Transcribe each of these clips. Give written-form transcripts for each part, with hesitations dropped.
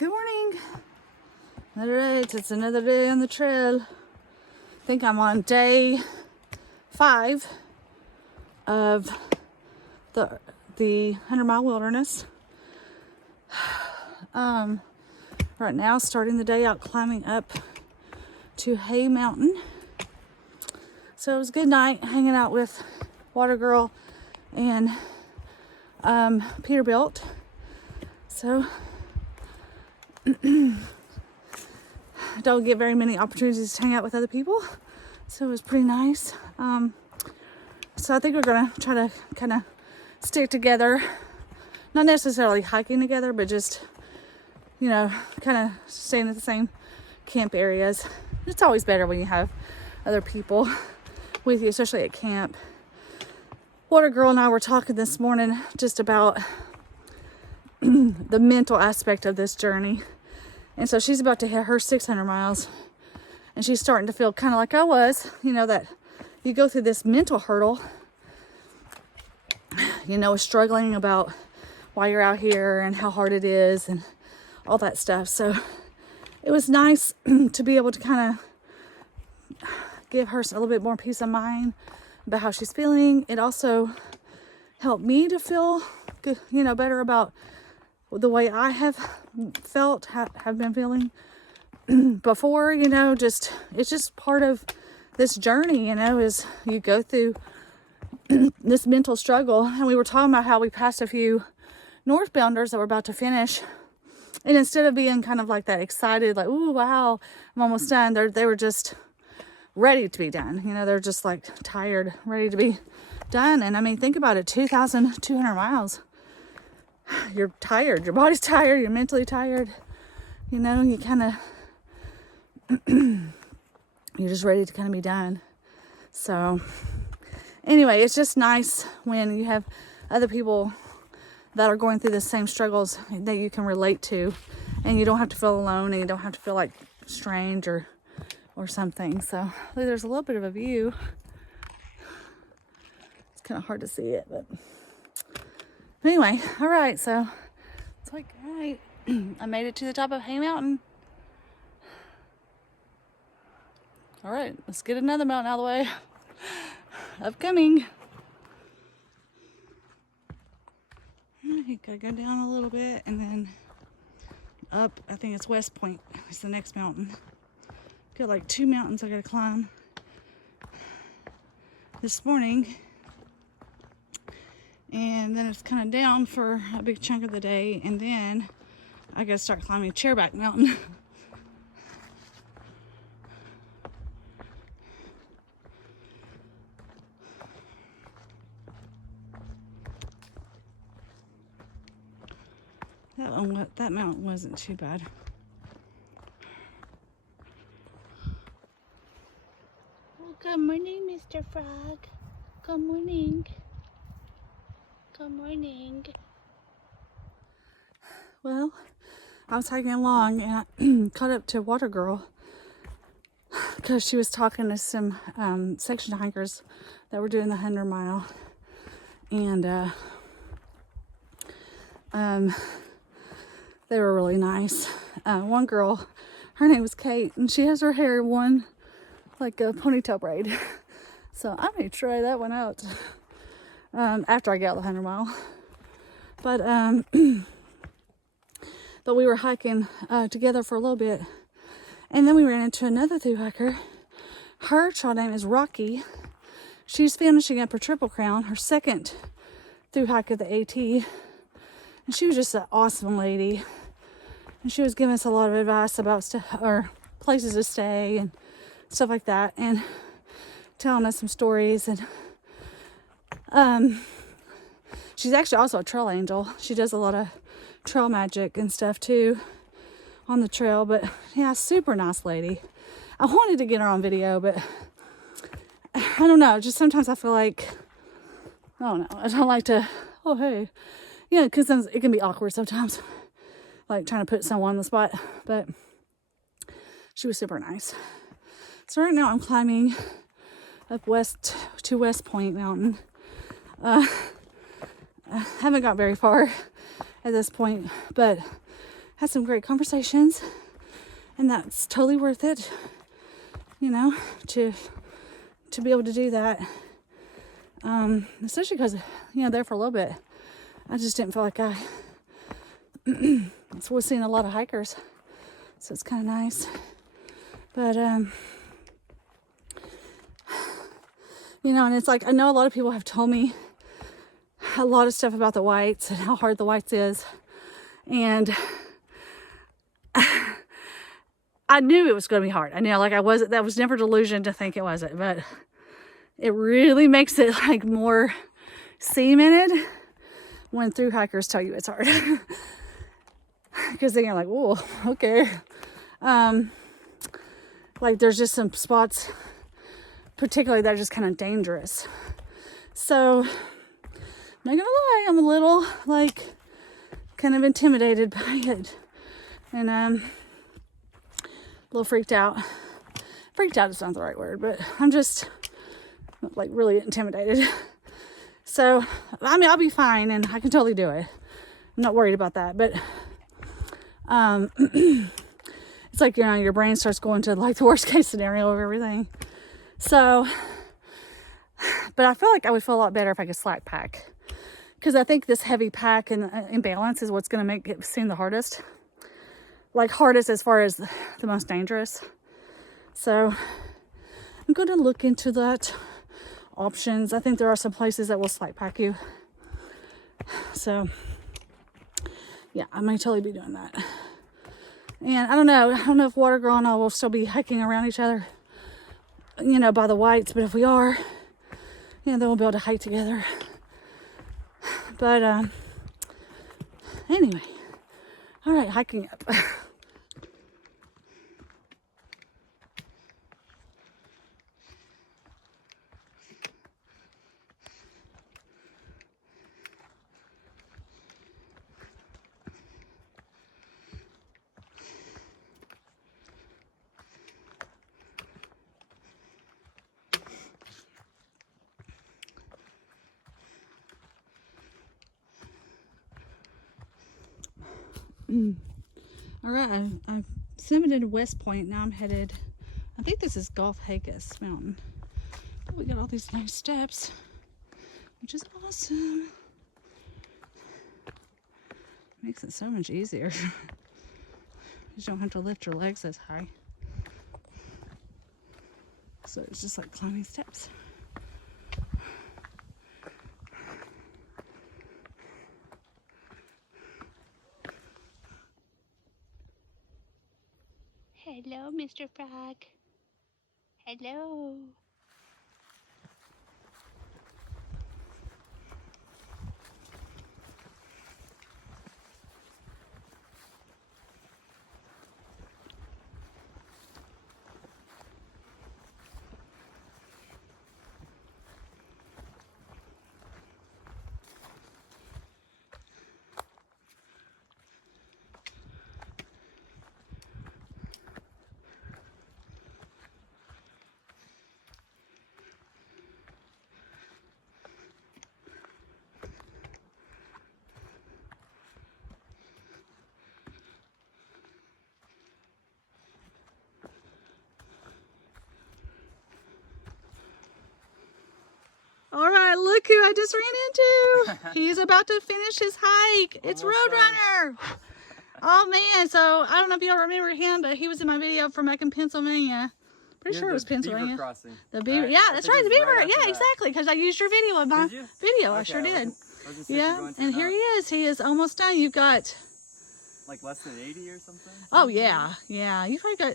Good morning. All right, it's another day on the trail. I think I'm on day 5 of the 100-mile wilderness. Right now, starting the day out climbing up to Hay Mountain. So it was a good night hanging out with Water Girl and Peterbilt. So I don't get very many opportunities to hang out with other people, so it was pretty nice. So I think we're gonna try to kind of stick together, not necessarily hiking together, but just, you know, kind of staying at the same camp areas. It's always better when you have other people with you, especially at camp. Water Girl and I were talking this morning just about the mental aspect of this journey. And so she's about to hit her 600 miles. And she's starting to feel kind of like I was, you know, that you go through this mental hurdle, you know, struggling about why you're out here and how hard it is and all that stuff. So it was nice to be able to kind of give her a little bit more peace of mind about how she's feeling. It also helped me to feel good, you know, better about the way I have felt, have been feeling before, you know. Just, it's just part of this journey, you know, is you go through this mental struggle. And we were talking about how we passed a few northbounders that were about to finish, and instead of being kind of like that excited, like, ooh, wow, I'm almost done, they were just ready to be done. You know, they're just like tired, ready to be done. And I mean, think about it, 2,200 miles. You're tired, your body's tired, you're mentally tired, you know, you kind of you're just ready to kind of be done. So anyway, it's just nice when you have other people that are going through the same struggles that you can relate to, and you don't have to feel alone, and you don't have to feel like strange or something. So there's a little bit of a view. It's kind of hard to see it, but anyway, all right, so it's like, all right, I made it to the top of Hay Mountain. All right, let's get another mountain out of the way. Upcoming. You gotta go down a little bit and then up. I think it's West Point is the next mountain. Got like 2 mountains I gotta climb this morning. And then it's kind of down for a big chunk of the day, and then I gotta start climbing Chairback Mountain. That mountain wasn't too bad. Oh, good morning, Mr. Frog. Good morning. Good morning. Well, I was hiking along and I caught up to Water Girl because she was talking to some section hikers that were doing the 100-mile, and they were really nice. One girl, her name was Kate, and she has her hair one like a ponytail braid. So I may try that one out after I get out the 100-mile. But we were hiking together for a little bit, and then we ran into another thru hiker. Her trail name is Rocky. She's finishing up her Triple Crown, her second thru hike of the AT, and she was just an awesome lady. And she was giving us a lot of advice about or places to stay and stuff like that, and telling us some stories. And she's actually also a trail angel. She does a lot of trail magic and stuff too on the trail. But yeah, super nice lady. I wanted to get her on video, but I don't know, just sometimes I feel like, I don't know, I don't like to, oh hey, yeah, because it can be awkward sometimes, like trying to put someone on the spot. But she was super nice. So right now I'm climbing up west to West Point Mountain. I haven't got very far at this point, but had some great conversations, and that's totally worth it, you know, to be able to do that. Especially because, you know, there for a little bit, I just didn't feel like I was seeing a lot of hikers, so it's kind of nice. But you know, and it's like, I know a lot of people have told me a lot of stuff about the whites and how hard the whites is, and I knew it was going to be hard. I knew, like, that was never delusion to think it wasn't, but it really makes it like more cemented when through hikers tell you it's hard. Because then you're like, whoa, okay. Like, there's just some spots particularly that are just kind of dangerous. So, I'm not gonna lie, I'm a little, like, kind of intimidated by it. And, a little freaked out. Freaked out is not the right word, but I'm just, like, really intimidated. So, I mean, I'll be fine, and I can totally do it. I'm not worried about that, but, it's like, you know, your brain starts going to, like, the worst case scenario of everything. So, but I feel like I would feel a lot better if I could slack pack. Because I think this heavy pack and imbalance is what's going to make it seem the hardest. Like, hardest as far as the most dangerous. So, I'm going to look into that options. I think there are some places that will slack pack you. So, yeah, I may totally be doing that. And I don't know if Water Girl and I will still be hiking around each other, you know, by the whites. But if we are, you know, then we'll be able to hike together. But, anyway. All right, hiking up. All right, I've summited West Point. Now I'm headed, I think this is Gulf Haggis Mountain. But we got all these nice steps, which is awesome. Makes it so much easier. You don't have to lift your legs as high. So it's just like climbing steps. Hello, Mr. Frog. Hello. All right, look who I just ran into. He's about to finish his hike. It's Roadrunner. Oh man, so I don't know if y'all remember him, but he was in my video from back in Pennsylvania. Pretty sure it was Pennsylvania. Beaver crossing. The beaver, yeah, that's right, the beaver. Right, yeah, exactly, because I used your video in my video. I sure did. Yeah, and here he is. He is almost done. You've got like less than 80 or something. Oh yeah, yeah. You've probably got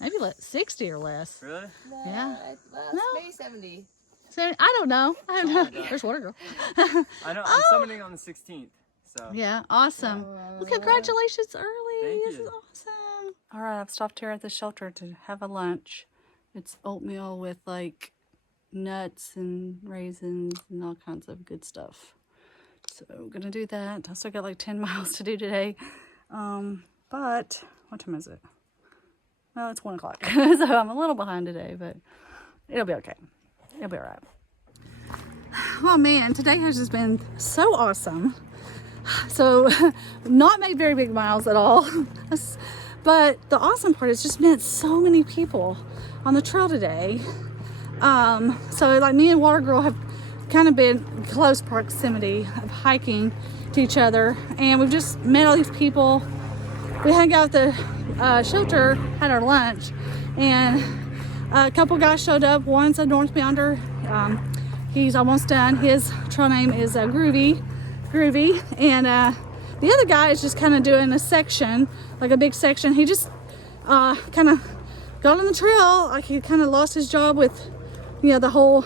maybe 60 or less. Really? No, Yeah. well, No. maybe 70. So I don't know. I don't know. There's Water Girl. I know. I'm summiting on the 16th. So. Yeah, awesome. Well, congratulations early. Thank This you. is awesome. All right, I've stopped here at the shelter to have a lunch. It's oatmeal with like nuts and raisins and all kinds of good stuff. So I'm gonna do that. I still got like 10 miles to do today. But what time is it? Well, it's 1 o'clock. So I'm a little behind today, but it'll be okay. It'll be all right. Oh man, today has just been so awesome. So not made very big miles at all. But the awesome part is just met so many people on the trail today. So like me and Water Girl have kind of been in close proximity of hiking to each other, and we've just met all these people. We hung out at the shelter, had our lunch, and a couple guys showed up. One's a North Bounder. He's almost done. His trail name is Groovy, and the other guy is just kind of doing a section, like a big section. He just kind of got on the trail, like he kind of lost his job with, the whole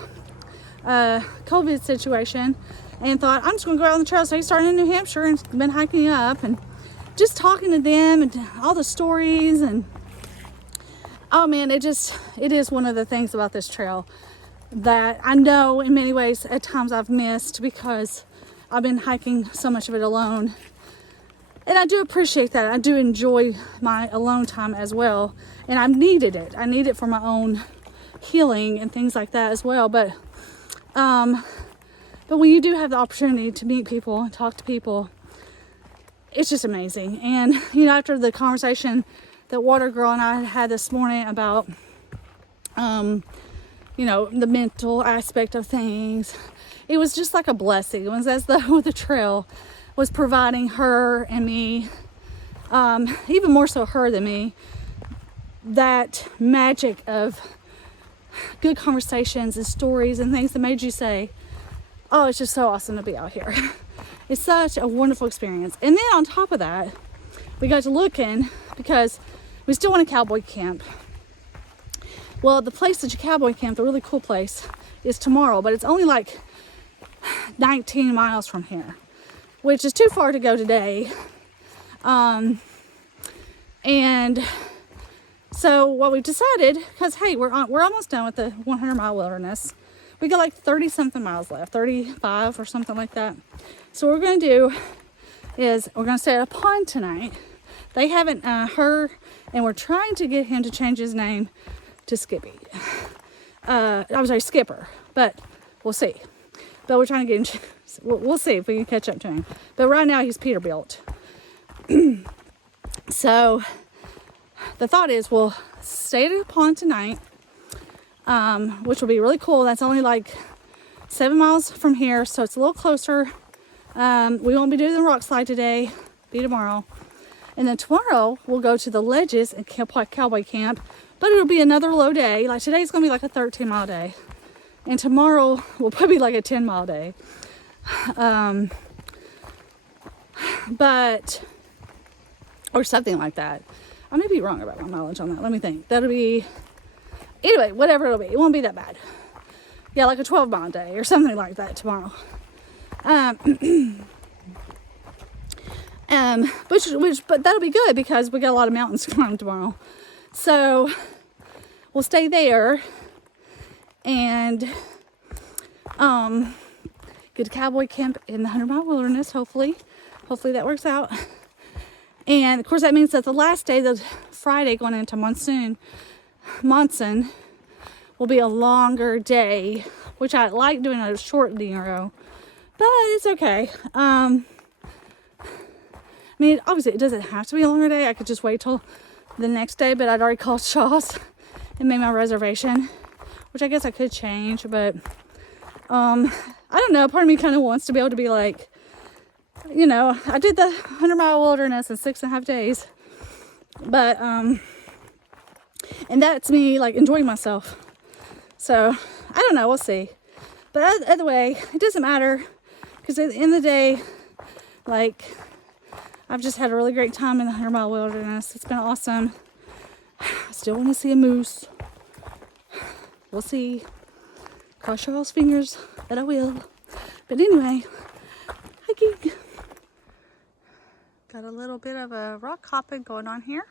COVID situation, and thought, I'm just gonna go out on the trail. So he started in New Hampshire and been hiking up and just talking to them and all the stories. And oh man, it is one of the things about this trail that I know in many ways at times I've missed, because I've been hiking so much of it alone. And I do appreciate that. I do enjoy my alone time as well. And I've needed it. I need it for my own healing and things like that as well. But when you do have the opportunity to meet people and talk to people, it's just amazing. And, after the conversation that Water Girl and I had this morning about, the mental aspect of things, it was just like a blessing. It was as though the trail was providing her and me, even more so her than me, that magic of good conversations and stories and things that made you say, oh, it's just so awesome to be out here. It's such a wonderful experience. And then on top of that, we got to looking, because we still want a cowboy camp. Well, the place that you cowboy camp, the really cool place, is tomorrow, but it's only like 19 miles from here, which is too far to go today. And so what we've decided, because hey, we're almost done with the 100-mile wilderness. We got like 30 something miles left, 35 or something like that. So what we're going to do is we're going to stay at a pond tonight. They haven't heard, and we're trying to get him to change his name to Skippy. I'm sorry, Skipper, but we'll see. But we're trying to get him, we'll see if we can catch up to him. But right now he's Peterbilt. So the thought is we'll stay at a pond tonight, which will be really cool. That's only like 7 miles from here, so it's a little closer. We won't be doing the rock slide today, be tomorrow. And then tomorrow we'll go to the ledges and cowboy camp, but it'll be another low day. Like today's gonna be like a 13-mile day, and tomorrow will probably be like a 10-mile day. Or something like that. I may be wrong about my mileage on that. Let me think. That'll be, anyway, whatever it'll be. It won't be that bad. Yeah, like a 12-mile day or something like that tomorrow. But that'll be good, because we got a lot of mountains to climb tomorrow. So we'll stay there and get a cowboy camp in the 100-mile wilderness. Hopefully that works out. And of course that means that the last day, the Friday going into Monson, will be a longer day, which I like doing a short Nero, but it's okay. I mean, obviously it doesn't have to be a longer day. I could just wait till the next day, but I'd already called Shaw's and made my reservation, which I guess I could change, but I don't know. Part of me kind of wants to be able to be like, I did the 100-mile wilderness in 6.5 days, but and that's me like enjoying myself. So I don't know, we'll see. But either way, it doesn't matter, because at the end of the day, like, I've just had a really great time in the 100-mile wilderness. It's been awesome. I still want to see a moose. We'll see. Cross your all's fingers that I will. But anyway, hiking. Got a little bit of a rock hopping going on here.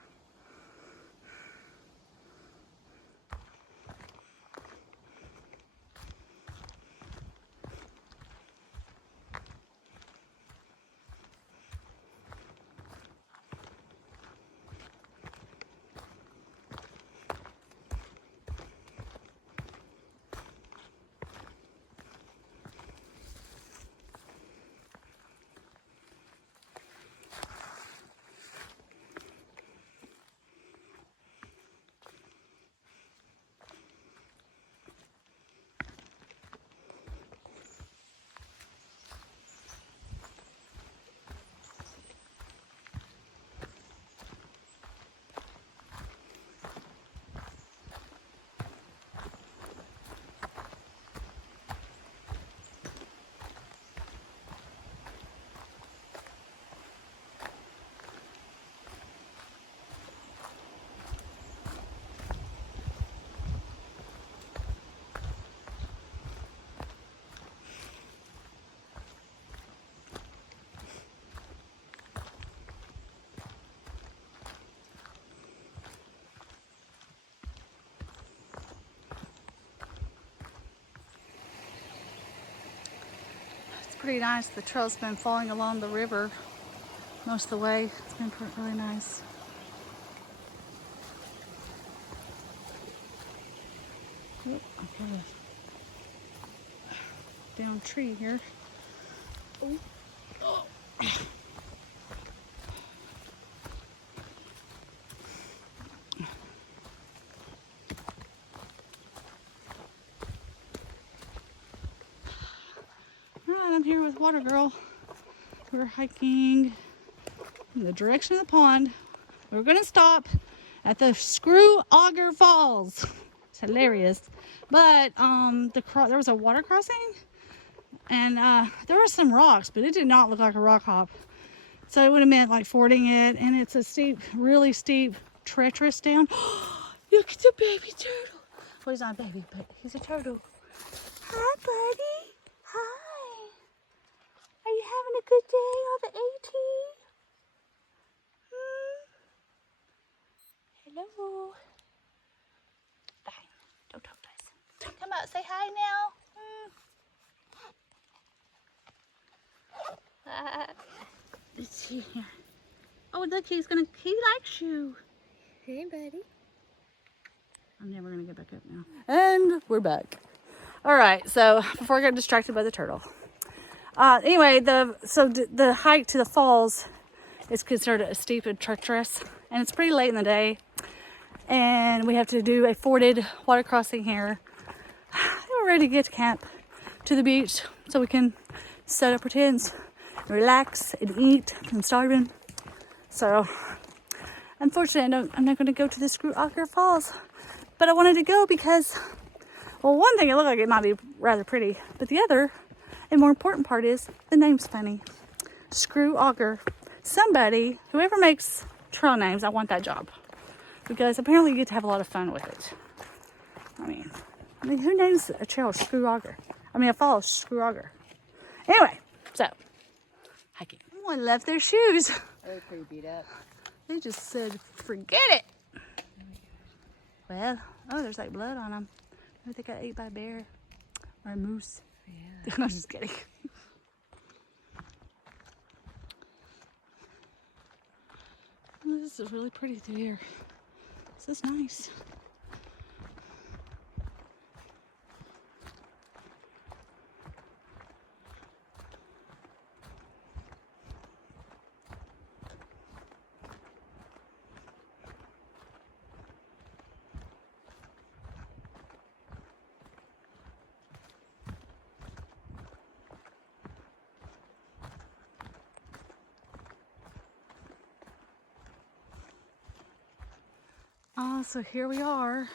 pretty nice. The trail's been following along the river most of the way. It's been really nice. Oop, I got a down tree here. Ooh. Oh. Alright, I'm here with Water Girl. We're hiking in the direction of the pond. We're gonna stop at the Screw Auger Falls. It's hilarious. But there was a water crossing, and there were some rocks, but it did not look like a rock hop. So it would have meant like fording it, and it's a steep, really steep, treacherous down. Look at the baby turtle. Well, he's not a baby, but he's a turtle. Hi, buddy. Hi. Are you having a good day on the AT? Hello. Fine. Don't talk to us. Come out, say hi now. Let's see here. Oh, look, he likes you. Hey, buddy. I'm never gonna get back up now. And we're back. All right, so before I get distracted by the turtle. Anyway, the hike to the falls is considered steep and treacherous, and it's pretty late in the day, and we have to do a forded water crossing here. We're ready to get to camp, to the beach, so we can set up our tents, relax and eat. I'm starving. So, unfortunately, I'm not going to go to the Screw Auger Falls, but I wanted to go because, well, one thing, it looked like it might be rather pretty, but the other and more important part is the name's funny. Screw Auger. Somebody, whoever makes trail names, I want that job. Because apparently you get to have a lot of fun with it. I mean, who names a trail Screw Auger? A falls Screw Auger. Anyway, so, hiking. Someone left their shoes. They're pretty beat up. They just said, forget it. Well, oh, there's like blood on them. Maybe they got ate by a bear or a moose. Yeah. I'm just kidding. This is really pretty through here. This is nice. So here we are. I'm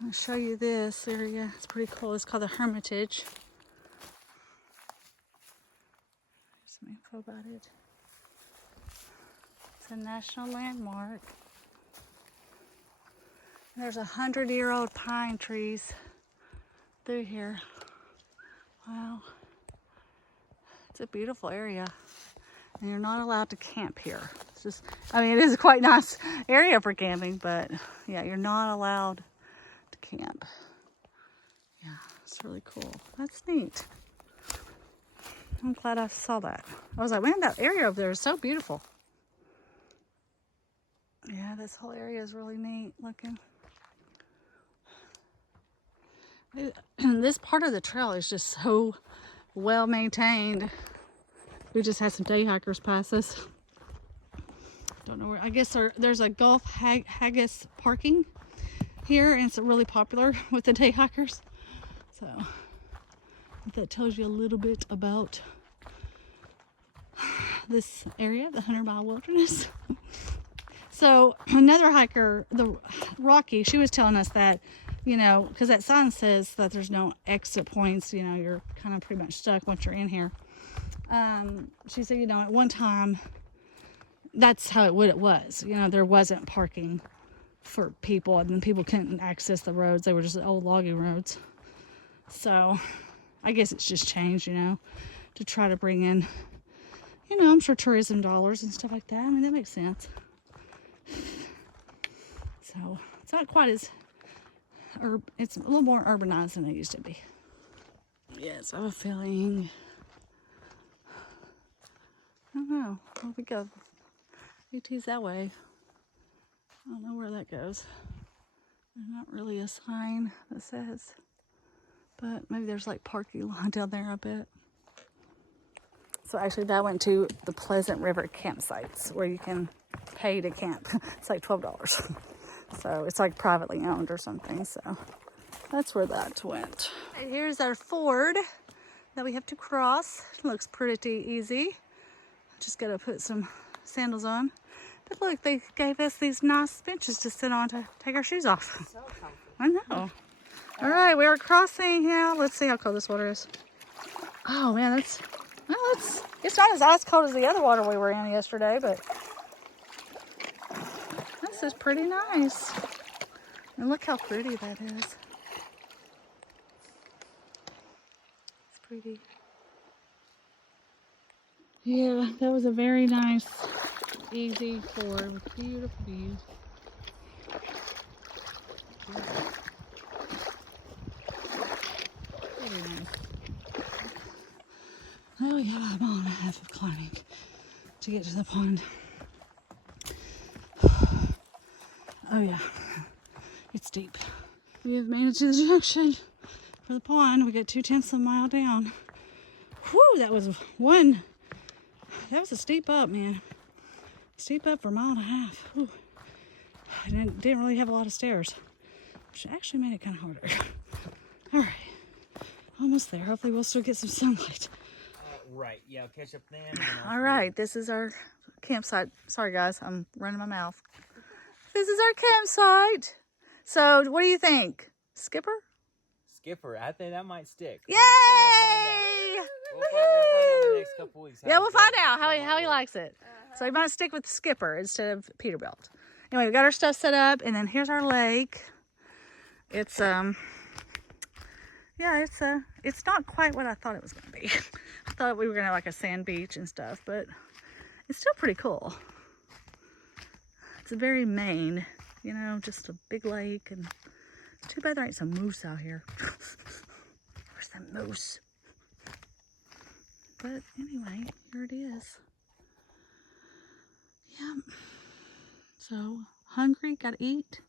going to show you this area. It's pretty cool. It's called the Hermitage. There's some info about it. It's a national landmark. And there's 100-year-old pine trees through here. Wow. It's a beautiful area. And you're not allowed to camp here. It's just, it is a quite nice area for camping, but yeah, you're not allowed to camp. Yeah, it's really cool. That's neat. I'm glad I saw that. I was like, man, that area over there is so beautiful. Yeah, this whole area is really neat looking. This part of the trail is just so well maintained. We just had some day hikers pass us. Don't know where. I guess there's a golf haggis parking here, and it's really popular with the day hikers. So if that tells you a little bit about this area, the 100-mile wilderness. So another hiker, the Rocky, she was telling us that, because that sign says that there's no exit points. You're kind of pretty much stuck once you're in here. She said, at one time, that's how it was. There wasn't parking for people, and then people couldn't access the roads. They were just old logging roads. So I guess it's just changed, to try to bring in, I'm sure tourism dollars and stuff like that. That makes sense. So it's not quite as, it's a little more urbanized than it used to be. Yes, I have a feeling I don't know. Well, we go AT's that way. I don't know where that goes. There's not really a sign that says, but maybe there's like parking lot down there, I bet. So actually that went to the Pleasant River campsites where you can pay to camp. It's like $12. So it's like privately owned or something. So that's where that went. Okay, here's our ford that we have to cross. It looks pretty easy. Just gotta put some sandals on. But look, they gave us these nice benches to sit on to take our shoes off. So comfy. I know. All right, we are crossing now. Let's see how cold this water is. Oh man, it's not as ice cold as the other water we were in yesterday, but this is pretty nice. And look how pretty that is. It's pretty. Yeah, that was a very nice, easy ford with beautiful views. Very nice. Oh, we got a mile and a half of climbing to get to the pond. Oh yeah, it's deep. We have made it to the junction for the pond. We got 2/10 of a mile down. Whew, that was a steep up, man. Steep up for a mile and a half. Whew. And it didn't really have a lot of stairs, which actually made it kind of harder. All right, almost there. Hopefully we'll still get some sunlight. Right, yeah, I'll catch up then. All right, this is our campsite. Sorry guys, I'm running my mouth. This is our campsite. So what do you think? Skipper? Skipper, I think that might stick. Yay! We'll find out in the next couple weeks. Yeah, we'll find out how he likes it. So he might stick with Skipper instead of Peterbilt. Anyway, we got our stuff set up, and then here's our lake. It's yeah, it's not quite what I thought it was gonna be. I thought we were gonna have like a sand beach and stuff, but it's still pretty cool. It's very Maine, you know, just a big lake, and too bad there ain't some moose out here. Where's that moose? But anyway, here it is. Yeah. So hungry, gotta eat.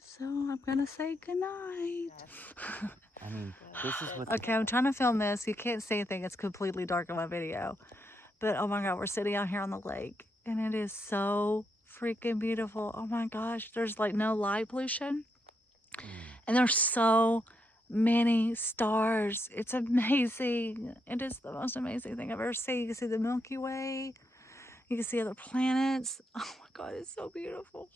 So I'm gonna say goodnight. I mean, this is what. Okay, I'm trying to film this. You can't see anything. It's completely dark in my video. But oh my God, we're sitting out here on the lake, and it is so freaking beautiful. Oh my gosh, there's like no light pollution. And there's so many stars. It's amazing. It is the most amazing thing I've ever seen. You can see the Milky Way. You can see other planets. Oh my God, it's so beautiful.